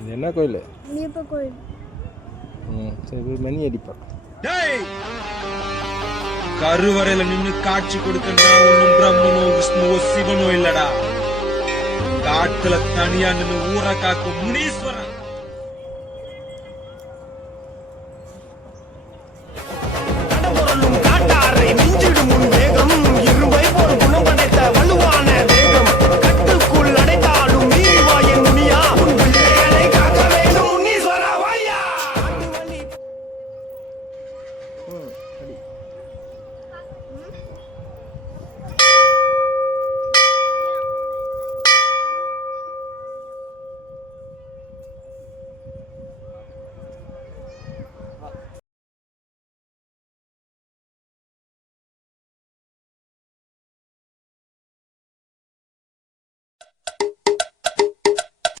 இது என்ன கோயில்? ஐயப்ப கோயில். சரி போய் மணி அடிப்பான். கருவறையில நின்னு காட்சி கொடுக்க நான் ஒன்னும் பிரம்மனோ விஷ்ணுவோ சிவனோ இல்லடா. காட்டுல தனியா நின்னு ஊரை காக்கும் முனீஸ்வரன்.